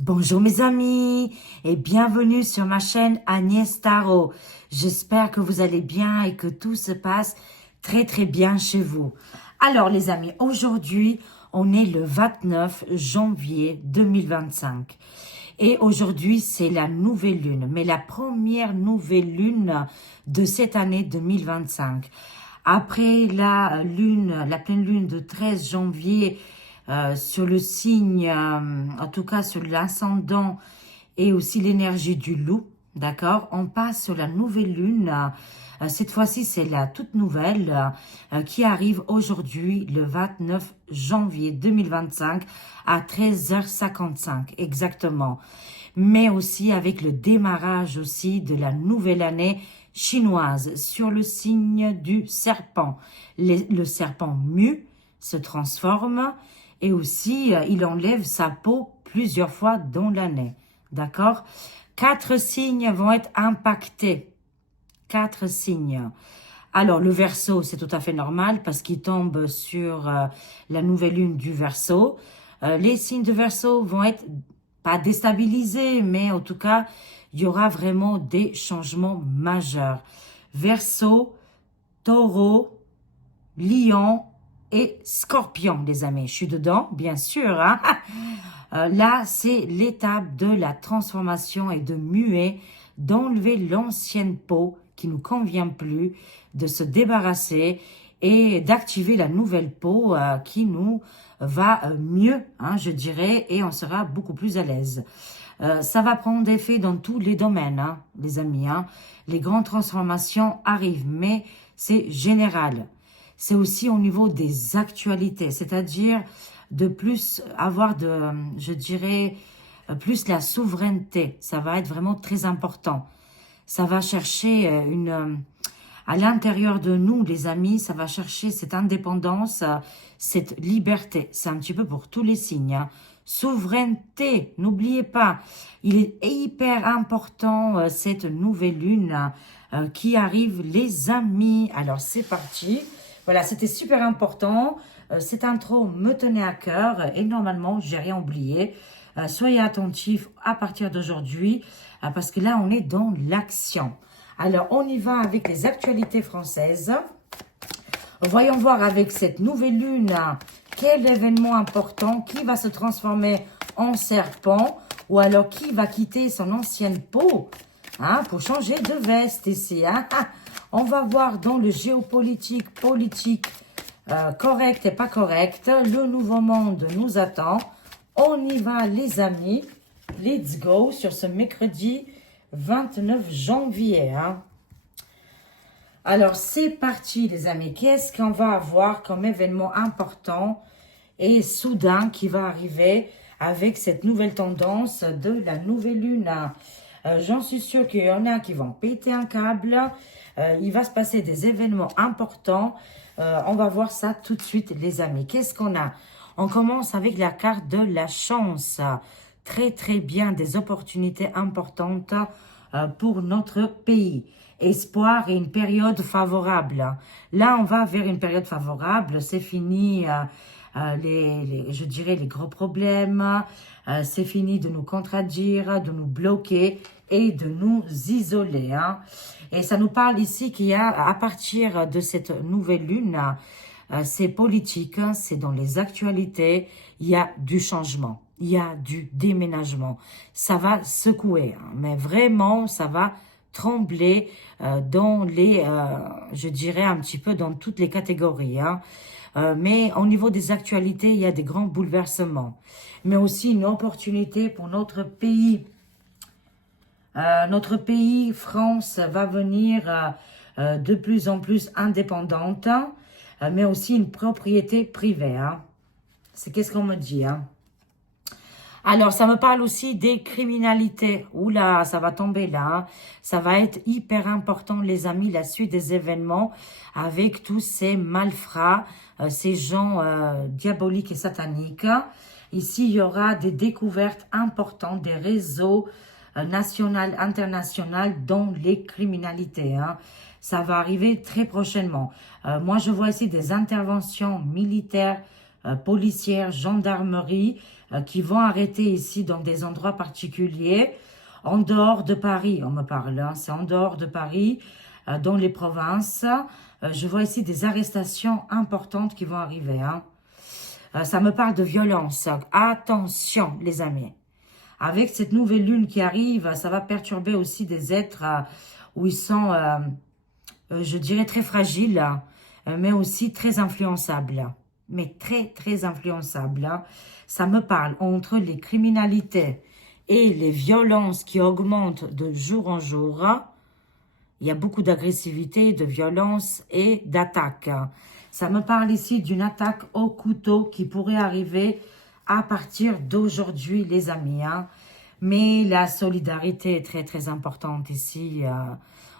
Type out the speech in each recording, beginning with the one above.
Bonjour mes amis et bienvenue sur ma chaîne Agnès Tarot. J'espère que vous allez bien et que tout se passe très bien chez vous. Alors les amis, aujourd'hui on est le 29 janvier 2025 et aujourd'hui c'est la nouvelle lune, mais la première nouvelle lune de cette année 2025. Après la pleine lune de 13 janvier, sur le signe, en tout cas sur l'ascendant et aussi l'énergie du loup, d'accord? On passe sur la nouvelle lune. Cette fois-ci, c'est la toute nouvelle qui arrive aujourd'hui, le 29 janvier 2025 à 13h55 exactement. Mais aussi avec le démarrage aussi de la nouvelle année chinoise sur le signe du serpent. Le serpent mu se transforme et aussi il enlève sa peau plusieurs fois dans l'année. D'accord? 4 signes vont être impactés. 4 signes. Alors, le Verseau, c'est tout à fait normal parce qu'il tombe sur la nouvelle lune du Verseau. Les signes de Verseau vont être pas déstabilisés, mais en tout cas, il y aura vraiment des changements majeurs. Verseau, Taureau, Lion et Scorpion, les amis. Je suis dedans, bien sûr. Hein? Là, c'est l'étape de la transformation et de muer, d'enlever l'ancienne peau qui nous convient plus, de se débarrasser et d'activer la nouvelle peau qui nous va mieux, hein, je dirais, et on sera beaucoup plus à l'aise. Ça va prendre effet dans tous les domaines, hein, les amis. Hein. Les grandes transformations arrivent, mais c'est général. C'est aussi au niveau des actualités, c'est-à-dire de plus avoir je dirais, plus la souveraineté. Ça va être vraiment très important. Ça va chercher à l'intérieur de nous, les amis, ça va chercher cette indépendance, cette liberté. C'est un petit peu pour tous les signes. Hein. Souveraineté, n'oubliez pas, il est hyper important cette nouvelle lune qui arrive, les amis. Alors c'est parti. Voilà, c'était super important. Cette intro me tenait à cœur et normalement, j'ai rien oublié. Soyez attentifs à partir d'aujourd'hui parce que là, on est dans l'action. Alors, on y va avec les actualités françaises. Voyons voir avec cette nouvelle lune, quel événement important, qui va se transformer en serpent ou alors qui va quitter son ancienne peau hein, pour changer de veste ici. Hein. On va voir dans le géopolitique, politique, correct et pas correct. Le nouveau monde nous attend. On y va les amis. Let's go sur ce mercredi 29 janvier. Hein. Alors c'est parti les amis. Qu'est-ce qu'on va avoir comme événement important et soudain qui va arriver avec cette nouvelle tendance de la nouvelle lune? J'en suis sûre qu'il y en a qui vont péter un câble. Il va se passer des événements importants. On va voir ça tout de suite, les amis. Qu'est-ce qu'on a? On commence avec la carte de la chance. Très bien, des opportunités importantes pour notre pays. Espoir et une période favorable. Là, on va vers une période favorable. C'est fini je dirais les gros problèmes. C'est fini de nous contredire, de nous bloquer et de nous isoler. Hein. Et ça nous parle ici qu'il y a, à partir de cette nouvelle lune, c'est politique, hein, c'est dans les actualités, il y a du changement, il y a du déménagement. Ça va secouer, hein, mais vraiment, ça va trembler dans les, je dirais un petit peu dans toutes les catégories. Hein. Mais au niveau des actualités, il y a des grands bouleversements. Mais aussi une opportunité pour notre pays. Notre pays, France, va venir de plus en plus indépendante, hein, mais aussi une propriété privée. Hein. C'est qu'est-ce qu'on me dit. Hein. Alors, ça me parle aussi des criminalités. Oula, ça va tomber là. Hein. Ça va être hyper important, les amis, la suite des événements avec tous ces malfrats, ces gens diaboliques et sataniques. Ici, il y aura des découvertes importantes, des réseaux national, international dans les criminalités. Hein. Ça va arriver très prochainement. Moi, je vois ici des interventions militaires, policières, gendarmerie, qui vont arrêter ici dans des endroits particuliers, en dehors de Paris, on me parle, hein, c'est en dehors de Paris, dans les provinces. Je vois ici des arrestations importantes qui vont arriver. Hein. Ça me parle de violence. Attention, les amis. Avec cette nouvelle lune qui arrive, ça va perturber aussi des êtres où ils sont, je dirais, très fragiles, mais aussi très influençables. Mais très, très influençables. Ça me parle entre les criminalités et les violences qui augmentent de jour en jour. Il y a beaucoup d'agressivité, de violence et d'attaques. Ça me parle ici d'une attaque au couteau qui pourrait arriver à partir d'aujourd'hui, les amis. Hein. Mais la solidarité est très, très importante ici.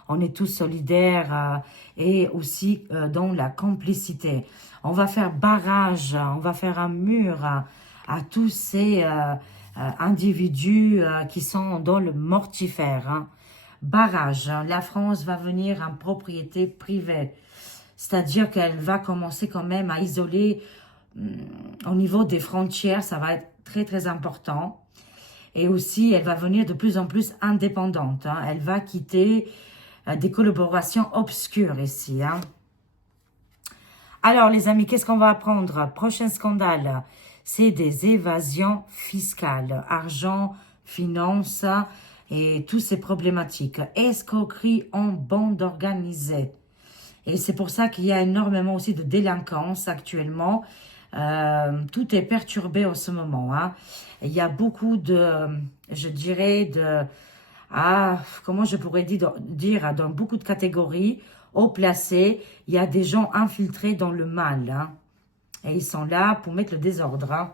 On est tous solidaires et aussi dans la complicité. On va faire barrage, on va faire un mur à tous ces individus qui sont dans le mortifère. Hein. Barrage, hein. La France va venir en propriété privée. C'est-à-dire qu'elle va commencer quand même à isoler au niveau des frontières. Ça va être très, très important. Et aussi, elle va venir de plus en plus indépendante. Hein. Elle va quitter des collaborations obscures ici. Hein. Alors, les amis, qu'est-ce qu'on va apprendre? Prochain scandale, c'est des évasions fiscales. Argent, finances et toutes ces problématiques. Escroquerie en bande organisée. Et c'est pour ça qu'il y a énormément aussi de délinquance actuellement. Tout est perturbé en ce moment. Hein. Il y a beaucoup de, je dirais, comment je pourrais dire, dans beaucoup de catégories, haut placés, il y a des gens infiltrés dans le mal. Hein. Et ils sont là pour mettre le désordre. Hein.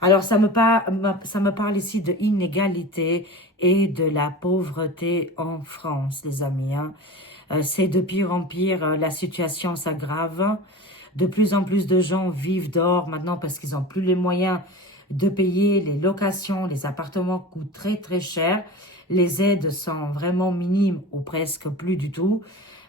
Alors, ça me parle ici de inégalité et de la pauvreté en France, les amis. Hein. C'est de pire en pire, la situation s'aggrave. De plus en plus de gens vivent dehors maintenant parce qu'ils n'ont plus les moyens de payer les locations. Les appartements coûtent très très cher. Les aides sont vraiment minimes ou presque plus du tout.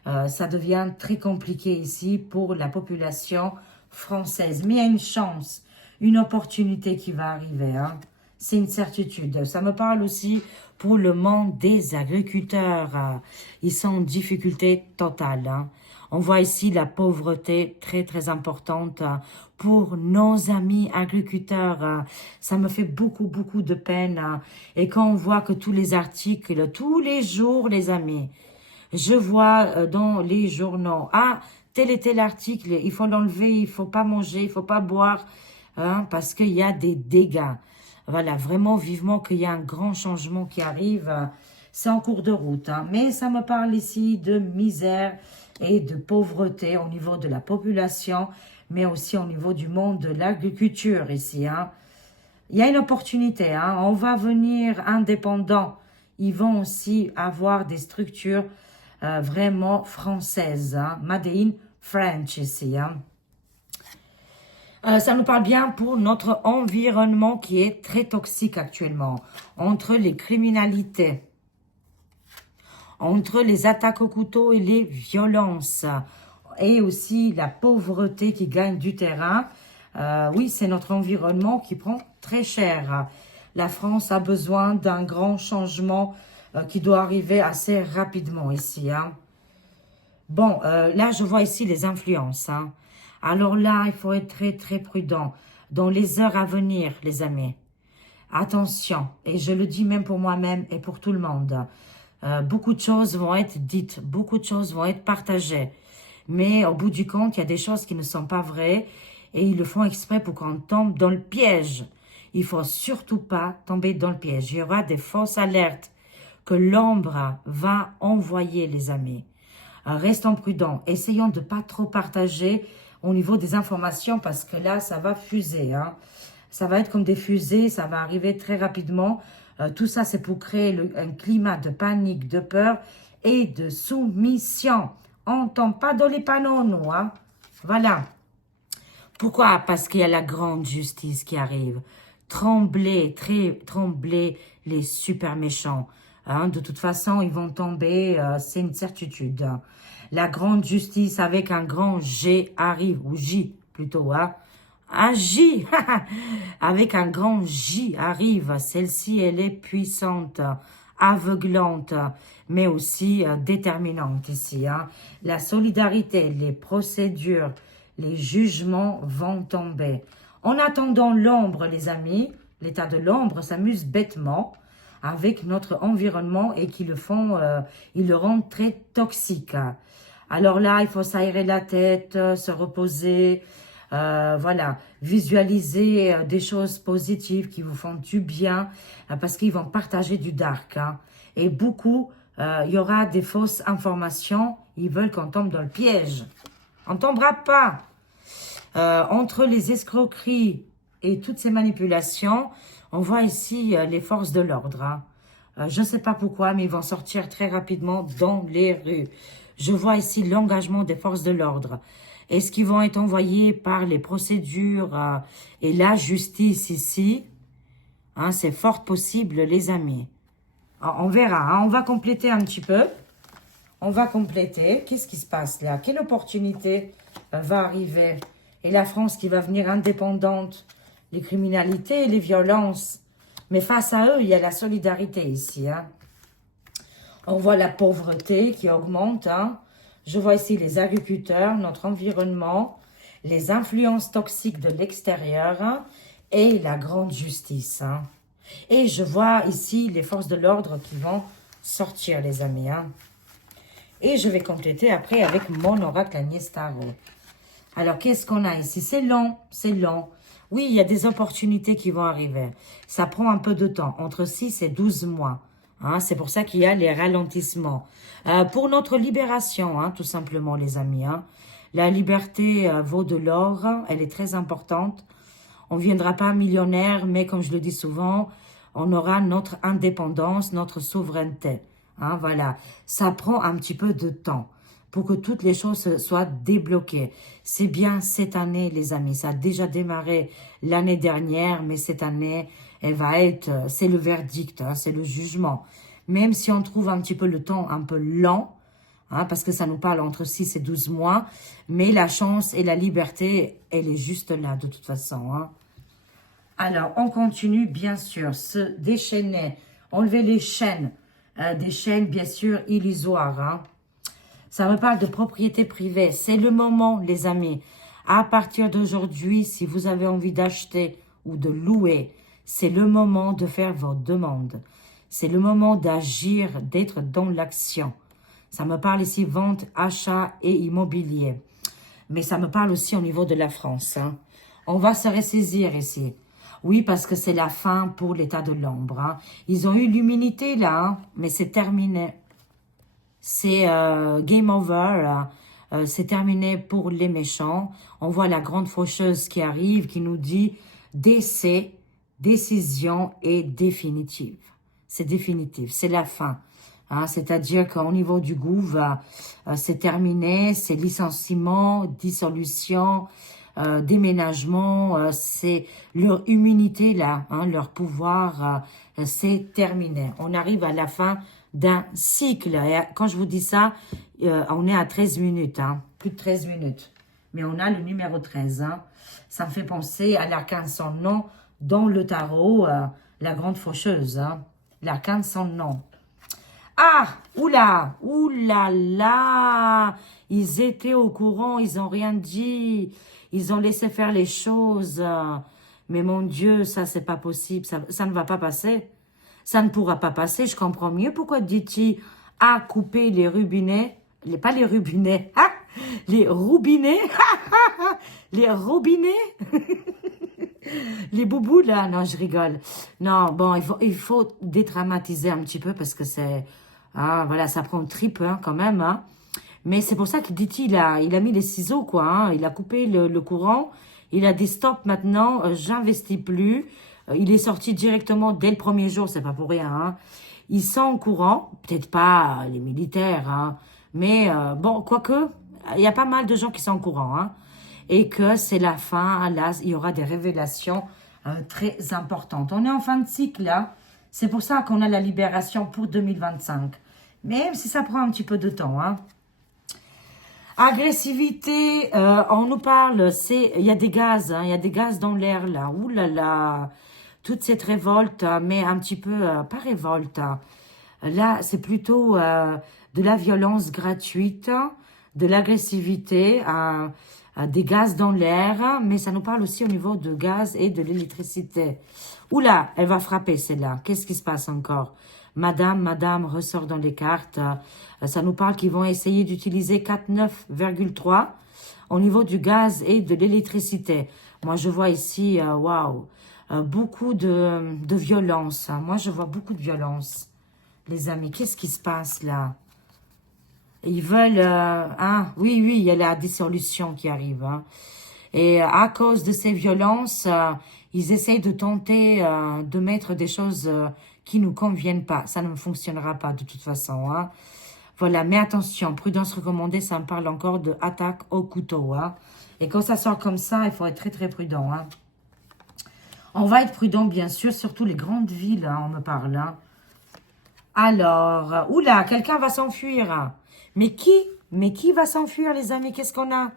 Ça devient très compliqué ici pour la population française. Mais il y a une chance, une opportunité qui va arriver. Hein. C'est une certitude. Ça me parle aussi pour le monde des agriculteurs. Ils sont en difficulté totale. Hein. On voit ici la pauvreté très, très importante pour nos amis agriculteurs. Ça me fait beaucoup, beaucoup de peine. Et quand on voit que tous les articles, tous les jours, les amis, je vois dans les journaux, tel et tel article, il faut l'enlever, il faut pas manger, il faut pas boire, hein, parce qu'il y a des dégâts. Voilà, vraiment vivement qu'il y a un grand changement qui arrive. C'est en cours de route. Hein. Mais ça me parle ici de misère et de pauvreté au niveau de la population, mais aussi au niveau du monde de l'agriculture ici. Hein. Il y a une opportunité. Hein. On va venir indépendants. Ils vont aussi avoir des structures vraiment françaises. Hein. Made in French ici. Hein. Ça nous parle bien pour notre environnement qui est très toxique actuellement. Entre les criminalités, entre les attaques au couteau et les violences, et aussi la pauvreté qui gagne du terrain. Oui, c'est notre environnement qui prend très cher. La France a besoin d'un grand changement qui doit arriver assez rapidement ici. Hein. Bon, là, je vois ici les influences. Hein. Alors là, il faut être très, très prudent dans les heures à venir, les amis. Attention, et je le dis même pour moi-même et pour tout le monde. Beaucoup de choses vont être dites, beaucoup de choses vont être partagées. Mais au bout du compte, il y a des choses qui ne sont pas vraies et ils le font exprès pour qu'on tombe dans le piège. Il faut surtout pas tomber dans le piège. Il y aura des fausses alertes que l'ombre va envoyer, les amis. Restons prudents. Essayons de pas trop partager au niveau des informations parce que là, ça va fuser. Hein. Ça va être comme des fusées, ça va arriver très rapidement. Tout ça, c'est pour créer un climat de panique, de peur et de soumission. On ne tombe pas dans les panneaux, nous. Hein. Voilà. Pourquoi? Parce qu'il y a la grande justice qui arrive. Trembler les super méchants. Hein. De toute façon, ils vont tomber, c'est une certitude. La grande justice avec un grand G arrive, ou J plutôt. Hein. Un J, avec un grand J arrive. Celle-ci, elle est puissante, aveuglante, mais aussi déterminante ici. Hein. La solidarité, les procédures, les jugements vont tomber. En attendant l'ombre, les amis, l'état de l'ombre s'amuse bêtement avec notre environnement et qui le font, ils le rendent très toxique. Alors là, il faut s'aérer la tête, se reposer, voilà, visualiser des choses positives qui vous font du bien parce qu'ils vont partager du dark. Hein. Et beaucoup, il y aura des fausses informations, ils veulent qu'on tombe dans le piège. On ne tombera pas. Entre les escroqueries et toutes ces manipulations, on voit ici les forces de l'ordre. Hein. Je ne sais pas pourquoi, mais ils vont sortir très rapidement dans les rues. Je vois ici l'engagement des forces de l'ordre. Est-ce qu'ils vont être envoyés par les procédures et la justice ici? Hein, c'est fort possible, les amis. On verra. Hein, on va compléter un petit peu. On va compléter. Qu'est-ce qui se passe là? Quelle opportunité va arriver? Et la France qui va venir indépendante. Les criminalités et les violences. Mais face à eux, il y a la solidarité ici. Hein. On voit la pauvreté qui augmente. Hein. Je vois ici les agriculteurs, notre environnement, les influences toxiques de l'extérieur hein, et la grande justice. Hein. Et je vois ici les forces de l'ordre qui vont sortir, les amis. Hein. Et je vais compléter après avec mon oracle Agnès Tarot. Alors, qu'est-ce qu'on a ici? C'est long, c'est long. Oui, il y a des opportunités qui vont arriver. Ça prend un peu de temps, entre 6 et 12 mois. Hein, c'est pour ça qu'il y a les ralentissements. Pour notre libération, hein, tout simplement, les amis. Hein. La liberté vaut de l'or, elle est très importante. On ne viendra pas millionnaire, mais comme je le dis souvent, on aura notre indépendance, notre souveraineté. Hein, voilà, ça prend un petit peu de temps pour que toutes les choses soient débloquées. C'est bien cette année, les amis. Ça a déjà démarré l'année dernière, mais cette année, elle va être, c'est le verdict, hein, c'est le jugement. Même si on trouve un petit peu le temps un peu lent, hein, parce que ça nous parle entre 6 et 12 mois, mais la chance et la liberté, elle est juste là, de toute façon. Hein. Alors, on continue, bien sûr, se déchaîner, enlever les chaînes, des chaînes, bien sûr, illusoires, hein. Ça me parle de propriété privée. C'est le moment, les amis. À partir d'aujourd'hui, si vous avez envie d'acheter ou de louer, c'est le moment de faire vos demandes. C'est le moment d'agir, d'être dans l'action. Ça me parle ici vente, achat et immobilier. Mais ça me parle aussi au niveau de la France. Hein. On va se ressaisir ici. Oui, parce que c'est la fin pour l'état de l'ombre. Hein. Ils ont eu l'humilité là, hein, mais c'est terminé. C'est game over, c'est terminé pour les méchants. On voit la grande faucheuse qui arrive, qui nous dit décès, décision est définitive. C'est définitif, c'est la fin. Hein, c'est-à-dire qu'au niveau du gouv, c'est terminé, c'est licenciement, dissolution, déménagement, c'est leur immunité là, hein, leur pouvoir, c'est terminé. On arrive à la fin d'un cycle. Et quand je vous dis ça, on est à 13 minutes, hein, plus de 13 minutes. Mais on a le numéro 13. Hein. Ça me fait penser à l'arcane sans nom dans le tarot, la grande faucheuse. Hein. L'arcane sans nom. Ah, oula, oulala, ils étaient au courant, ils n'ont rien dit, ils ont laissé faire les choses. Mais mon Dieu, ça, c'est pas possible, ça ne va pas passer. Ça ne pourra pas passer, je comprends mieux pourquoi dit-il a coupé les robinets, pas les robinets, ah, les robinets, les robinets, les boubous là, non je rigole. Non, bon, il faut dédramatiser un petit peu parce que c'est, ah, voilà, ça prend une tripe hein, quand même. Hein. Mais c'est pour ça que dit-il, il a mis les ciseaux quoi, hein, il a coupé le courant, il a dit stop maintenant, j'investis plus. Il est sorti directement dès le premier jour, c'est pas pour rien. Hein. Ils sont au courant, peut-être pas les militaires, hein, mais bon, quoique, il y a pas mal de gens qui sont au courant. Hein, et que c'est la fin, là, il y aura des révélations très importantes. On est en fin de cycle, là. C'est pour ça qu'on a la libération pour 2025. Même si ça prend un petit peu de temps. Hein. Agressivité, on nous parle, il y a des gaz, hein, il y a des gaz dans l'air là. Ouh là là, toute cette révolte, mais un petit peu, pas révolte. Là, c'est plutôt de la violence gratuite, de l'agressivité, des gaz dans l'air, mais ça nous parle aussi au niveau de gaz et de l'électricité. Oula, elle va frapper celle-là. Qu'est-ce qui se passe encore? Madame ressort dans les cartes. Ça nous parle qu'ils vont essayer d'utiliser 4,9,3 au niveau du gaz et de l'électricité. Moi, je vois ici, waouh, beaucoup de violence. Moi, je vois beaucoup de violence. Les amis, qu'est-ce qui se passe là? Ils veulent... hein, oui, il y a la dissolution qui arrive. Hein. Et à cause de ces violences, ils essayent de tenter de mettre des choses qui nous conviennent pas. Ça ne fonctionnera pas de toute façon. Hein. Voilà, mais attention, prudence recommandée, ça me parle encore de attaque au couteau. Hein. Et quand ça sort comme ça, il faut être très très prudent. Hein. On va être prudent, bien sûr, surtout les grandes villes, hein, on me parle. Hein. Alors, oula, quelqu'un va s'enfuir. Mais qui? Mais qui va s'enfuir, les amis? Qu'est-ce qu'on a?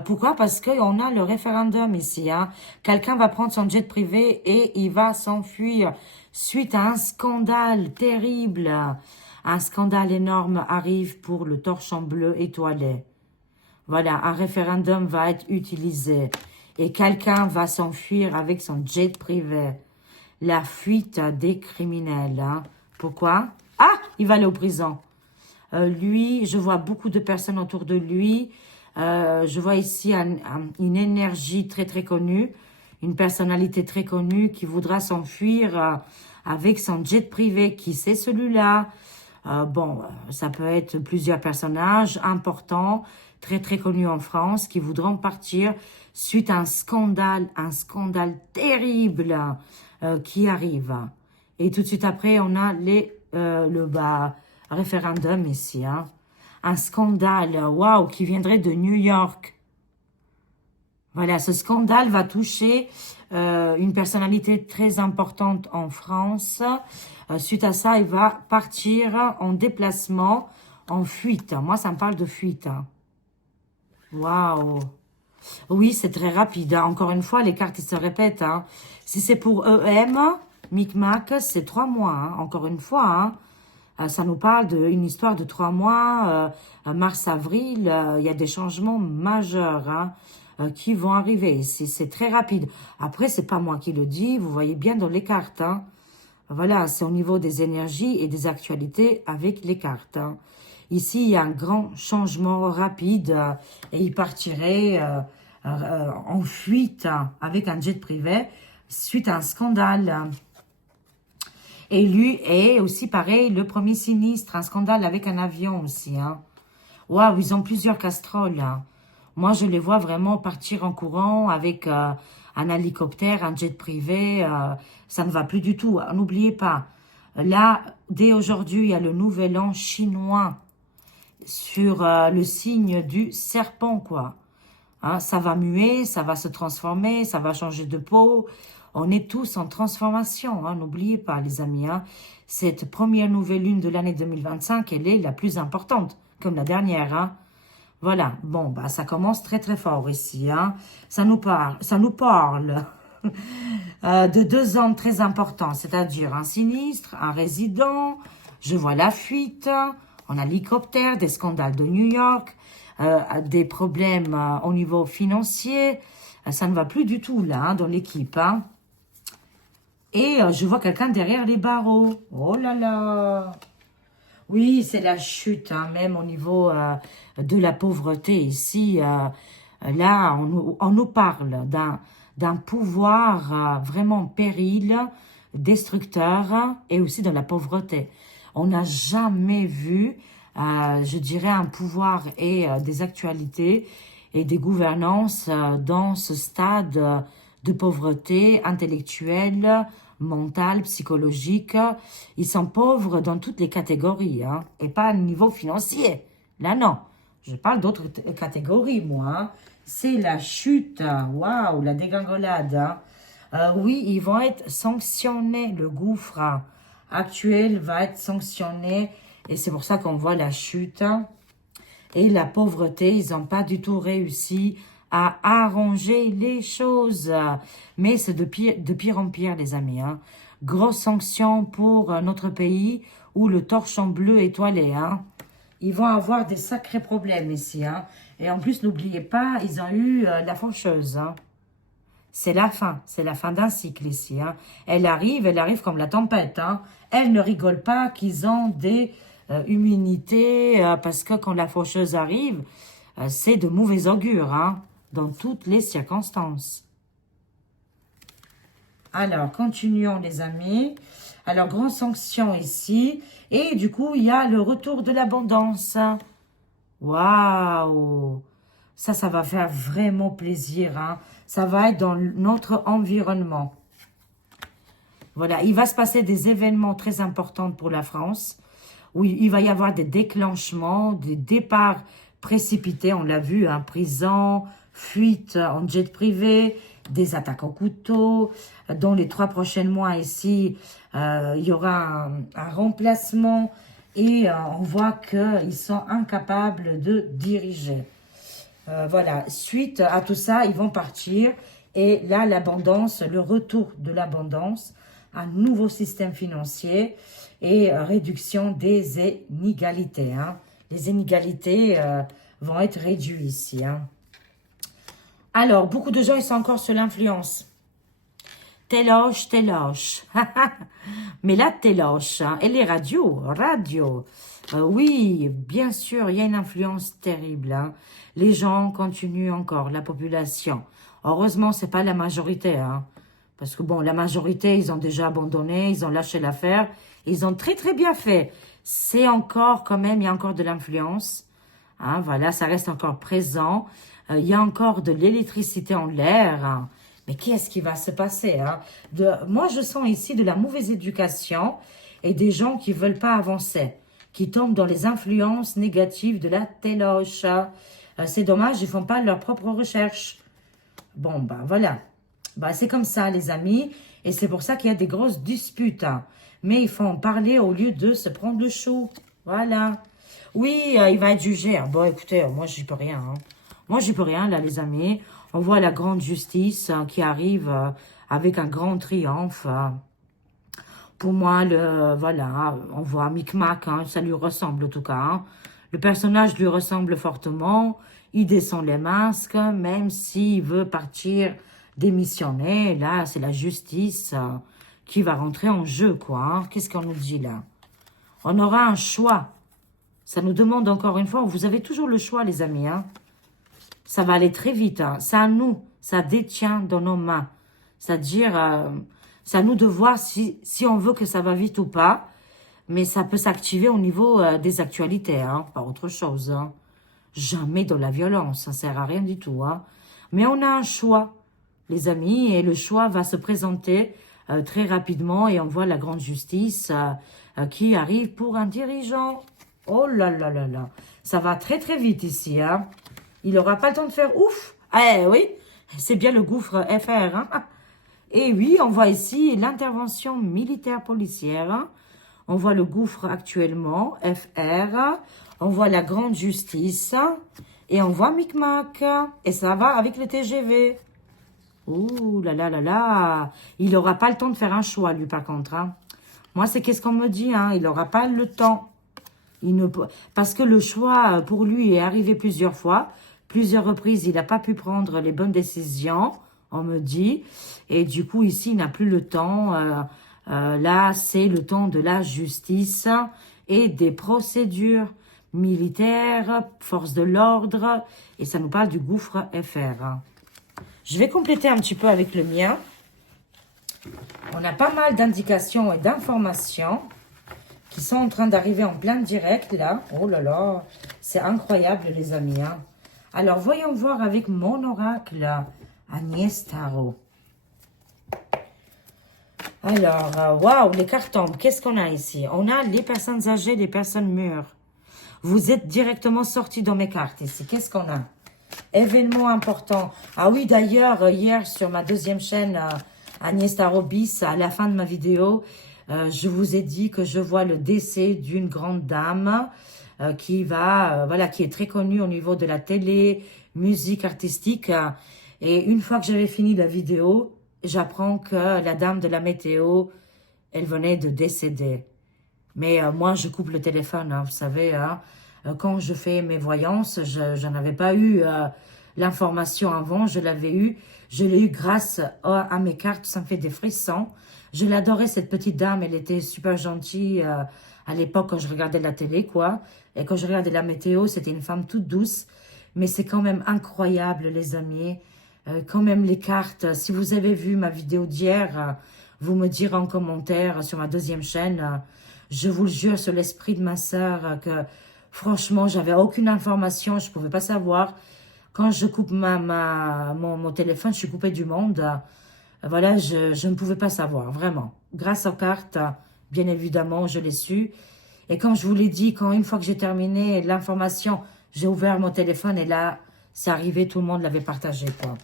Pourquoi? Parce qu'on a le référendum ici. Hein. Quelqu'un va prendre son jet privé et il va s'enfuir suite à un scandale terrible. Un scandale énorme arrive pour le torchon bleu étoilé. Voilà, un référendum va être utilisé et quelqu'un va s'enfuir avec son jet privé. La fuite des criminels. Hein. Pourquoi? Ah, il va aller en prison. Lui, je vois beaucoup de personnes autour de lui. Je vois ici une énergie très très connue, une personnalité très connue qui voudra s'enfuir avec son jet privé. Qui c'est celui-là? Bon, ça peut être plusieurs personnages importants, très très connus en France, qui voudront partir suite à un scandale terrible qui arrive. Et tout de suite après, on a le référendum ici. Hein. Un scandale, waouh, qui viendrait de New York. Voilà, ce scandale va toucher une personnalité très importante en France. Suite à ça, il va partir en déplacement, en fuite. Moi, ça me parle de fuite. Hein. Waouh. Oui, c'est très rapide. Hein. Encore une fois, les cartes ils se répètent. Hein. Si c'est pour EM, Micmac, c'est 3 mois. Hein. Encore une fois, hein. Ça nous parle d'une histoire de 3 mois, mars-avril. Il y a des changements majeurs hein, qui vont arriver ici. C'est très rapide. Après, c'est pas moi qui le dis. Vous voyez bien dans les cartes. Hein. Voilà, c'est au niveau des énergies et des actualités avec les cartes. Hein. Ici, il y a un grand changement rapide et il partirait en fuite hein, avec un jet privé suite à un scandale. Et lui est aussi pareil, le premier sinistre, un scandale avec un avion aussi. Hein. Waouh, ils ont plusieurs casseroles. Hein. Moi, je les vois vraiment partir en courant avec un hélicoptère, un jet privé. Ça ne va plus du tout. N'oubliez pas, là, dès aujourd'hui, il y a le nouvel an chinois sur le signe du serpent, quoi. Hein, ça va muer, ça va se transformer, ça va changer de peau. On est tous en transformation, hein, n'oubliez pas, les amis. Hein. Cette première nouvelle lune de l'année 2025, elle est la plus importante, comme la dernière. Hein. Voilà, bon, bah ça commence très très fort ici. Hein. Ça nous parle de 2 ans très importants, c'est-à-dire un sinistre, un résident, je vois la fuite, un hélicoptère, des scandales de New York, des problèmes au niveau financier. Ça ne va plus du tout là, hein, dans l'équipe. Hein. Et je vois quelqu'un derrière les barreaux. Oh là là! Oui, c'est la chute, hein, même au niveau de la pauvreté ici. Là, on nous parle d'un pouvoir vraiment péril, destructeur et aussi de la pauvreté. On n'a jamais vu, je dirais, un pouvoir et des actualités et des gouvernances dans ce stade de pauvreté intellectuelle, mentale, psychologique. Ils sont pauvres dans toutes les catégories, hein, et pas au niveau financier. Là, non. Je parle d'autres catégories, moi. Hein. C'est la chute, waouh, la dégringolade. Hein. Oui, ils vont être sanctionnés. Le gouffre actuel va être sanctionné. Et c'est pour ça qu'on voit la chute. Et la pauvreté, ils n'ont pas du tout réussi à arranger les choses. Mais c'est de pire en pire, les amis. Hein. Grosse sanction pour notre pays où le torchon bleu étoilé. Hein. Ils vont avoir des sacrés problèmes ici. Hein. Et en plus, n'oubliez pas, ils ont eu la faucheuse. Hein. C'est la fin d'un cycle ici. Hein. Elle arrive comme la tempête. Hein. Elle ne rigole pas qu'ils ont des immunités parce que quand la faucheuse arrive, c'est de mauvais augure hein, dans toutes les circonstances. Alors, continuons les amis. Alors, grande sanction ici. Et du coup, il y a le retour de l'abondance. Waouh! Ça va faire vraiment plaisir. Hein. Ça va être dans notre environnement. Voilà, il va se passer des événements très importants pour la France. Où il va y avoir des déclenchements, des départs précipités. On l'a vu, hein, prison, fuite en jet privé, des attaques au couteau. Dans les 3 prochains mois ici, il y aura un remplacement. Et on voit qu'ils sont incapables de diriger. Voilà, suite à tout ça, ils vont partir. Et là, l'abondance, le retour de l'abondance, un nouveau système financier et réduction des inégalités. Hein. Les inégalités vont être réduites ici. Hein. Alors, beaucoup de gens, ils sont encore sur l'influence. Téloche. Mais la téloche, hein, et les radios. Oui, bien sûr, il y a une influence terrible. Hein. Les gens continuent encore, la population. Heureusement, c'est pas la majorité. Hein. Parce que bon, la majorité, ils ont déjà abandonné, ils ont lâché l'affaire. Ils ont très très bien fait. C'est encore quand même, il y a encore de l'influence. Hein, voilà, ça reste encore présent. Il y a encore de l'électricité en l'air. Hein. Mais qu'est-ce qui va se passer hein? Moi, je sens ici de la mauvaise éducation et des gens qui veulent pas avancer, qui tombent dans les influences négatives de la téloche. C'est dommage, ils font pas leur propre recherche. Bon, ben voilà. Ben, c'est comme ça, les amis. Et c'est pour ça qu'il y a des grosses disputes. Hein. Mais il faut en parler au lieu de se prendre le chou. Voilà. Oui, il va être jugé. Bon, écoutez, moi, j'y peux rien. Hein. Moi, j'y peux rien, là, les amis. On voit la grande justice qui arrive avec un grand triomphe. Pour moi, voilà, on voit Micmac, hein, ça lui ressemble en tout cas. Hein. Le personnage lui ressemble fortement. Il descend les masques, même s'il veut partir démissionner. Là, c'est la justice qui va rentrer en jeu, quoi. Hein. Qu'est-ce qu'on nous dit là? On aura un choix. Ça nous demande encore une fois, vous avez toujours le choix, les amis. Hein. Ça va aller très vite. Hein. C'est à nous. Ça détient dans nos mains. C'est-à-dire, c'est à nous de voir si on veut que ça va vite ou pas. Mais ça peut s'activer au niveau des actualités, hein, pas autre chose. Hein. Jamais dans la violence, ça ne sert à rien du tout. Hein. Mais on a un choix, les amis, et le choix va se présenter très rapidement. Et on voit la grande justice qui arrive pour un dirigeant. Oh là là là là, ça va très très vite ici. Hein. Il n'aura pas le temps de faire ouf. Eh oui, c'est bien le gouffre FR. Hein. Et oui, on voit ici l'intervention militaire policière. Hein. On voit le gouffre actuellement, FR. On voit la grande justice. Et on voit Micmac. Et ça va avec le TGV. Ouh là là là là. Il n'aura pas le temps de faire un choix, lui, par contre. Hein. Moi, c'est qu'est-ce qu'on me dit. Hein. Il n'aura pas le temps. Parce que le choix, pour lui, est arrivé plusieurs fois. Plusieurs reprises, il n'a pas pu prendre les bonnes décisions, on me dit. Et du coup, ici, il n'a plus le temps. Là, c'est le temps de la justice et des procédures militaires, forces de l'ordre. Et ça nous parle du gouffre FR. Je vais compléter un petit peu avec le mien. On a pas mal d'indications et d'informations qui sont en train d'arriver en plein direct, là. Oh là là, c'est incroyable, les amis. Hein. Alors, voyons voir avec mon oracle, Agnès Tarot. Alors, waouh, les cartes tombent. Qu'est-ce qu'on a ici? On a les personnes âgées, les personnes mûres. Vous êtes directement sortis dans mes cartes ici. Qu'est-ce qu'on a? Événement important. Ah oui, d'ailleurs, hier, sur ma deuxième chaîne, Agnès Tarot Bis, à la fin de ma vidéo, je vous ai dit que je vois le décès d'une grande dame voilà, qui est très connue au niveau de la télé, musique artistique. Et une fois que j'avais fini la vidéo, j'apprends que la dame de la météo, elle venait de décéder. Mais moi, je coupe le téléphone, hein, vous savez. Hein. Quand je fais mes voyances, je n'avais pas eu l'information avant, je l'avais eu. Je l'ai eu grâce à mes cartes, ça me fait des frissons. Je l'adorais, cette petite dame, elle était super gentille à l'époque quand je regardais la télé, quoi. Et quand je regardais la météo, c'était une femme toute douce. Mais c'est quand même incroyable, les amis. Quand même, les cartes, si vous avez vu ma vidéo d'hier, vous me direz en commentaire sur ma deuxième chaîne. Je vous le jure sur l'esprit de ma sœur que franchement, j'avais aucune information, je pouvais pas savoir. Quand je coupe mon téléphone, je suis coupée du monde. Voilà, je ne pouvais pas savoir, vraiment. Grâce aux cartes, bien évidemment, je l'ai su. Et comme je vous l'ai dit, une fois que j'ai terminé l'information, j'ai ouvert mon téléphone et là, c'est arrivé, tout le monde l'avait partagé, quoi.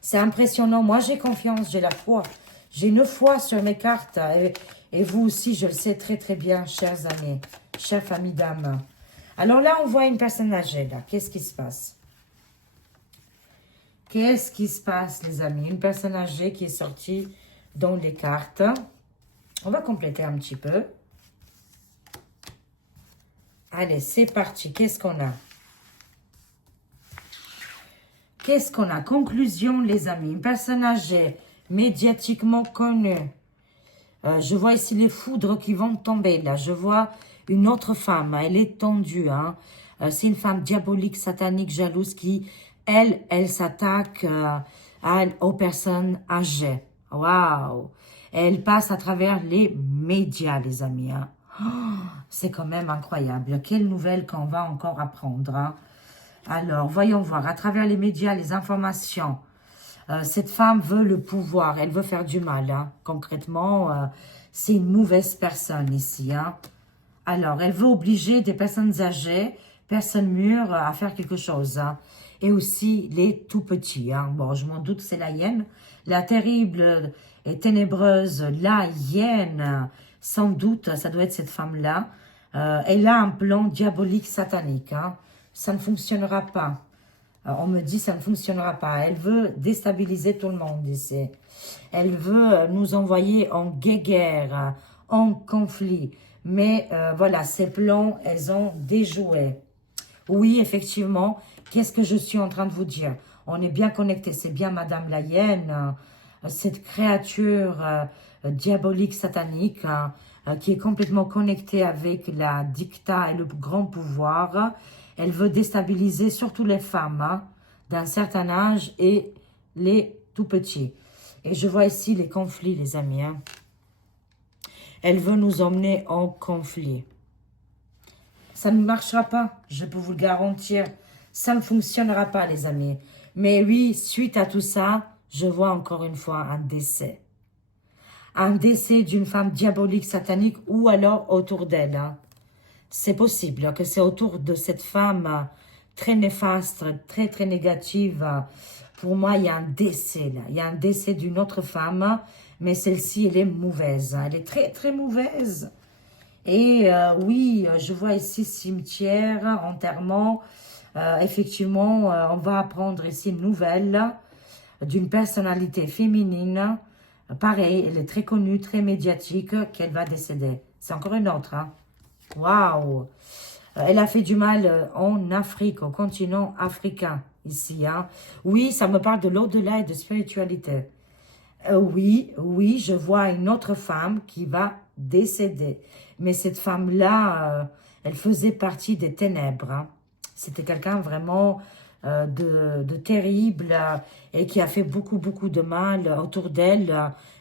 C'est impressionnant. Moi, j'ai confiance, j'ai la foi. J'ai une foi sur mes cartes. Et vous aussi, je le sais très, très bien, chers amis, chères familles d'âme. Alors là, on voit une personne âgée, là. Qu'est-ce qui se passe? Qu'est-ce qui se passe, les amis? Une personne âgée qui est sortie dans les cartes. On va compléter un petit peu. Allez, c'est parti. Qu'est-ce qu'on a? Qu'est-ce qu'on a? Conclusion, les amis. Une personne âgée, médiatiquement connue. Je vois ici les foudres qui vont tomber, là. Je vois une autre femme. Elle est tendue, hein. C'est une femme diabolique, satanique, jalouse qui, elle s'attaque aux personnes âgées. Waouh! Elle passe à travers les médias, les amis, hein. Oh, c'est quand même incroyable. Quelle nouvelle qu'on va encore apprendre, hein. Alors, voyons voir. À travers les médias, les informations, cette femme veut le pouvoir. Elle veut faire du mal, hein. Concrètement, c'est une mauvaise personne ici, hein. Alors, elle veut obliger des personnes âgées, personnes mûres, à faire quelque chose, hein. Et aussi les tout petits, hein. Bon, je m'en doute, c'est la hyène. La terrible et ténébreuse, la hyène, sans doute, ça doit être cette femme-là. Elle a un plan diabolique, satanique, hein. Ça ne fonctionnera pas. On me dit ça ne fonctionnera pas. Elle veut déstabiliser tout le monde ici. Elle veut nous envoyer en guerre, en conflit. Mais voilà, ces plans, elles ont déjoué. Oui, effectivement, qu'est-ce que je suis en train de vous dire? On est bien connecté. C'est bien Madame la Hyène, cette créature diabolique, satanique, qui est complètement connectée avec la dicta et le grand pouvoir. Elle veut déstabiliser surtout les femmes hein, d'un certain âge et les tout petits. Et je vois ici les conflits, les amis. Hein. Elle veut nous emmener en conflit. Ça ne marchera pas, je peux vous le garantir. Ça ne fonctionnera pas, les amis. Mais oui, suite à tout ça, je vois encore une fois un décès. Un décès d'une femme diabolique, satanique ou alors autour d'elle. Hein. C'est possible que c'est autour de cette femme très néfaste, très, très négative. Pour moi, il y a un décès là. Il y a un décès d'une autre femme, mais celle-ci, elle est mauvaise. Elle est très, très mauvaise. Et oui, je vois ici cimetière, enterrement. Effectivement, on va apprendre ici une nouvelle d'une personnalité féminine. Pareil, elle est très connue, très médiatique, qu'elle va décéder. C'est encore une autre, hein. Waouh! Elle a fait du mal en Afrique, au continent africain, ici. Hein. Oui, ça me parle de l'au-delà et de spiritualité. Oui, je vois une autre femme qui va décéder. Mais cette femme-là, elle faisait partie des ténèbres. Hein. C'était quelqu'un vraiment de terrible et qui a fait beaucoup, beaucoup de mal autour d'elle,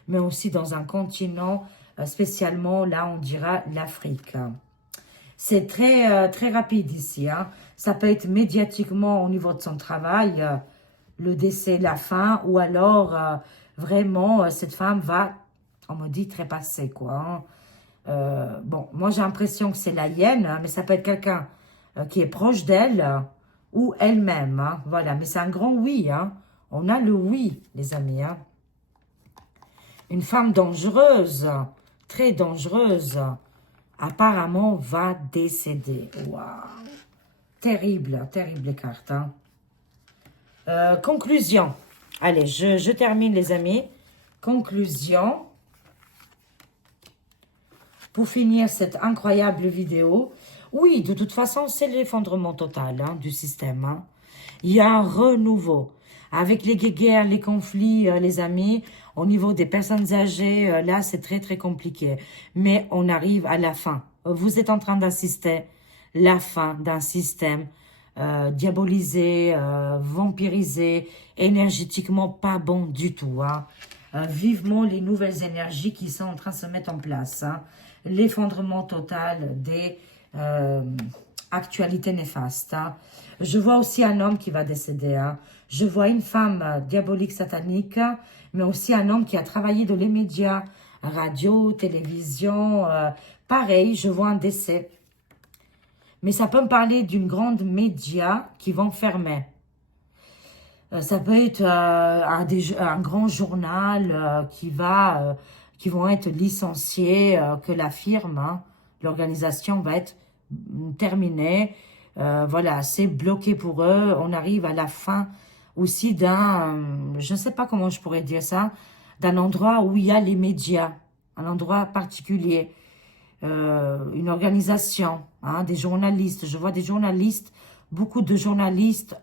mais aussi dans un continent, spécialement, là, on dira l'Afrique. C'est très, très rapide ici. Hein. Ça peut être médiatiquement au niveau de son travail, le décès, la fin, ou alors vraiment cette femme va, on me dit, trépasser quoi. Hein. Bon, moi j'ai l'impression que c'est la hyène, hein, mais ça peut être quelqu'un qui est proche d'elle ou elle-même. Hein. Voilà, mais c'est un grand oui. Hein. On a le oui, les amis. Hein. Une femme dangereuse, très dangereuse. apparemment va décéder. Waouh! Terrible, terrible carte. Hein? Conclusion. Allez, je termine les amis. Conclusion. Pour finir cette incroyable vidéo. Oui, de toute façon, c'est l'effondrement total hein, du système. Hein. Il y a un renouveau. Avec les guerres, les conflits, les amis, au niveau des personnes âgées, là, c'est très, très compliqué. Mais on arrive à la fin. Vous êtes en train d'assister la fin d'un système diabolisé, vampirisé, énergétiquement pas bon du tout. Hein. Vivement les nouvelles énergies qui sont en train de se mettre en place. Hein. L'effondrement total des actualités néfastes. Hein. Je vois aussi un homme qui va décéder. Hein. Je vois une femme diabolique satanique, mais aussi un homme qui a travaillé dans les médias, radio, télévision. Pareil, je vois un décès. Mais ça peut me parler d'une grande média qui vont fermer. Ça peut être un grand journal qui vont être licenciés, que la firme, hein, l'organisation va être terminée. Voilà, c'est bloqué pour eux. On arrive à la fin aussi d'un, je ne sais pas comment je pourrais dire ça, d'un endroit où il y a les médias, un endroit particulier, une organisation, hein, des journalistes. Je vois des journalistes, beaucoup de journalistes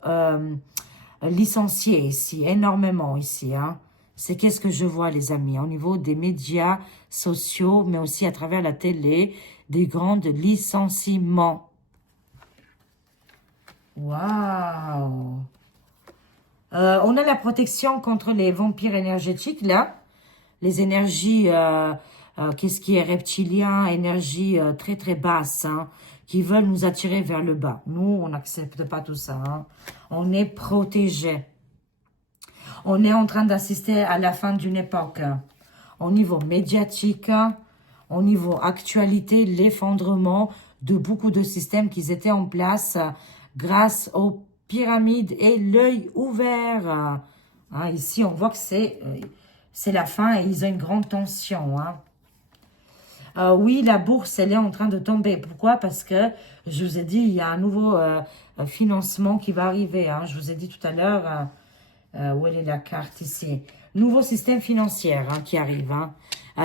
licenciés ici, énormément ici. Hein. C'est qu'est-ce que je vois les amis, au niveau des médias sociaux, mais aussi à travers la télé, des grands licenciements. Waouh! On a la protection contre les vampires énergétiques, là. Les énergies, qu'est-ce qui est reptilien, énergie très très basse, hein, qui veulent nous attirer vers le bas. Nous, on n'accepte pas tout ça. Hein. On est protégés. On est en train d'assister à la fin d'une époque. Au niveau médiatique, au niveau actualité, l'effondrement de beaucoup de systèmes qui étaient en place grâce aux pyramides et l'œil ouvert. Hein, ici, on voit que c'est la fin et ils ont une grande tension. Hein. Oui, la bourse, elle est en train de tomber. Pourquoi? Parce que, je vous ai dit, il y a un nouveau financement qui va arriver. Hein. Je vous ai dit tout à l'heure, où elle est la carte ici? Nouveau système financier hein, qui arrive. Hein.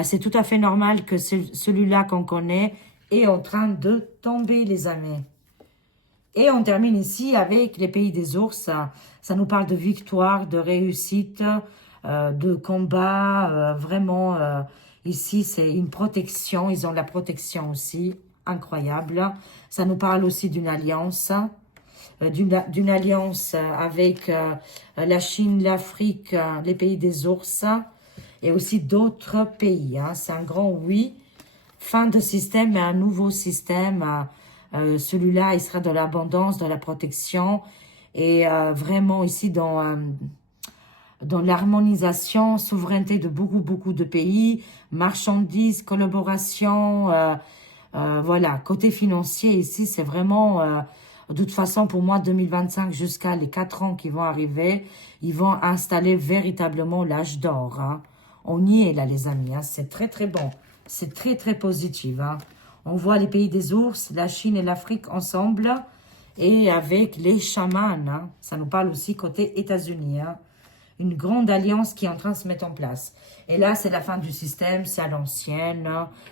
C'est tout à fait normal que celui-là qu'on connaît est en train de tomber, les amis. Et on termine ici avec les pays des ours. Ça nous parle de victoire, de réussite, de combat. Vraiment, ici, c'est une protection. Ils ont la protection aussi. Incroyable. Ça nous parle aussi d'une alliance. D'une alliance avec la Chine, l'Afrique, les pays des ours. Et aussi d'autres pays. Hein. C'est un grand oui. Fin de système et un nouveau système. Celui-là, il sera dans l'abondance, dans la protection et vraiment ici dans l'harmonisation, souveraineté de beaucoup de pays, marchandises, collaboration, voilà. Côté financier ici, c'est vraiment, de toute façon pour moi 2025 jusqu'à les 4 ans qui vont arriver, ils vont installer véritablement l'âge d'or. Hein. On y est là les amis, hein. C'est très très bon, c'est très très positif. Hein. On voit les pays des ours, la Chine et l'Afrique ensemble et avec les chamans. Hein. Ça nous parle aussi côté États-Unis. Hein. Une grande alliance qui est en train de se mettre en place. Et là, c'est la fin du système, c'est à l'ancienne,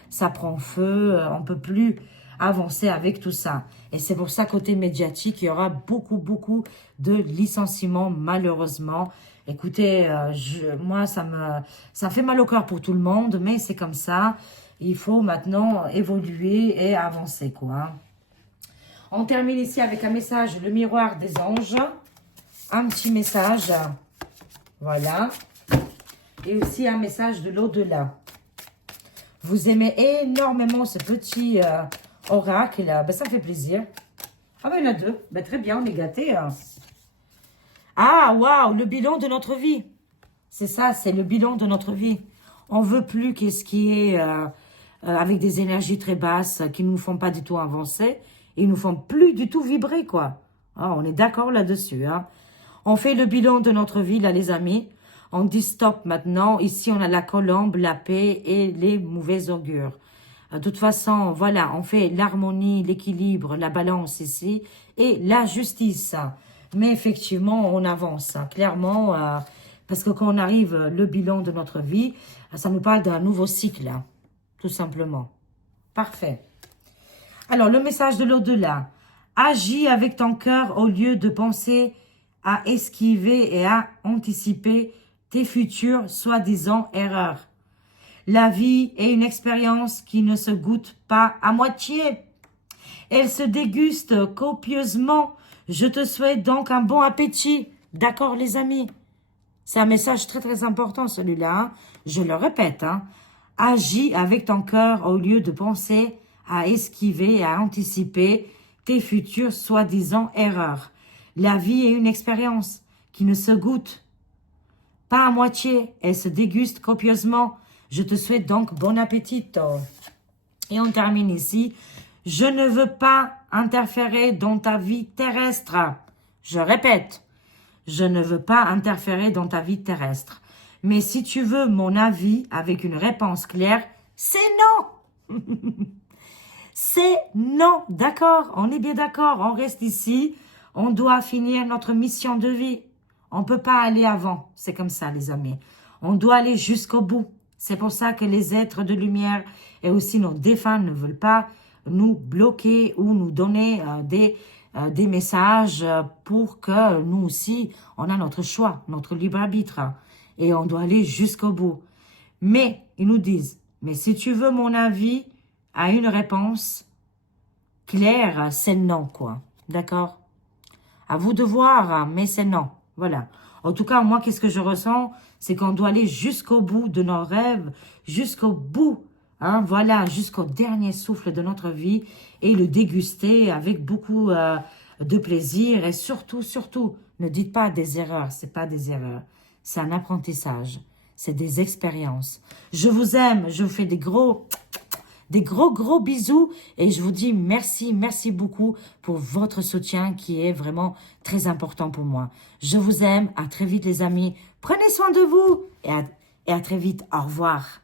ça prend feu, on ne peut plus avancer avec tout ça. Et c'est pour ça, côté médiatique, il y aura beaucoup de licenciements, malheureusement. Écoutez, moi, ça fait mal au cœur pour tout le monde, mais c'est comme ça. Il faut maintenant évoluer et avancer, quoi. On termine ici avec un message, le miroir des anges. Un petit message. Voilà. Et aussi un message de l'au-delà. Vous aimez énormément ce petit oracle. Ben, ça me fait plaisir. Ah ben, il y en a 2. Ben, très bien, on est gâtés. Hein. Ah, waouh, le bilan de notre vie. C'est ça, c'est le bilan de notre vie. On veut plus qu'est-ce qui est... avec des énergies très basses qui ne nous font pas du tout avancer et nous font plus du tout vibrer, quoi. Ah, on est d'accord là-dessus. Hein. On fait le bilan de notre vie, là, les amis. On dit stop maintenant. Ici, on a la colombe, la paix et les mauvais augures. De toute façon, voilà, on fait l'harmonie, l'équilibre, la balance ici et la justice. Mais effectivement, on avance, clairement, parce que quand on arrive le bilan de notre vie, ça nous parle d'un nouveau cycle, tout simplement. Parfait. Alors, le message de l'au-delà. Agis avec ton cœur au lieu de penser à esquiver et à anticiper tes futures soi-disant erreurs. La vie est une expérience qui ne se goûte pas à moitié. Elle se déguste copieusement. Je te souhaite donc un bon appétit. D'accord, les amis? C'est un message très, très important, celui-là. Hein. Je le répète. Hein. Agis avec ton cœur au lieu de penser à esquiver et à anticiper tes futures soi-disant erreurs. La vie est une expérience qui ne se goûte pas à moitié. Elle se déguste copieusement. Je te souhaite donc bon appétit. Et on termine ici. Je ne veux pas interférer dans ta vie terrestre. Je répète, je ne veux pas interférer dans ta vie terrestre. Mais si tu veux mon avis avec une réponse claire, c'est non. C'est non. D'accord, on est bien d'accord. On reste ici. On doit finir notre mission de vie. On ne peut pas aller avant. C'est comme ça, les amis. On doit aller jusqu'au bout. C'est pour ça que les êtres de lumière et aussi nos défunts ne veulent pas nous bloquer ou nous donner des messages pour que nous aussi, on a notre choix, notre libre arbitre. Et on doit aller jusqu'au bout. Mais, ils nous disent, mais si tu veux mon avis à une réponse claire, c'est non, quoi. D'accord? À vous de voir, mais c'est non. Voilà. En tout cas, moi, qu'est-ce que je ressens? C'est qu'on doit aller jusqu'au bout de nos rêves, jusqu'au bout, hein, voilà, jusqu'au dernier souffle de notre vie et le déguster avec beaucoup de plaisir. Et surtout, surtout, ne dites pas des erreurs, c'est pas des erreurs. C'est un apprentissage, c'est des expériences. Je vous aime, je vous fais des gros bisous et je vous dis merci, merci beaucoup pour votre soutien qui est vraiment très important pour moi. Je vous aime, à très vite les amis. Prenez soin de vous et à très vite. Au revoir.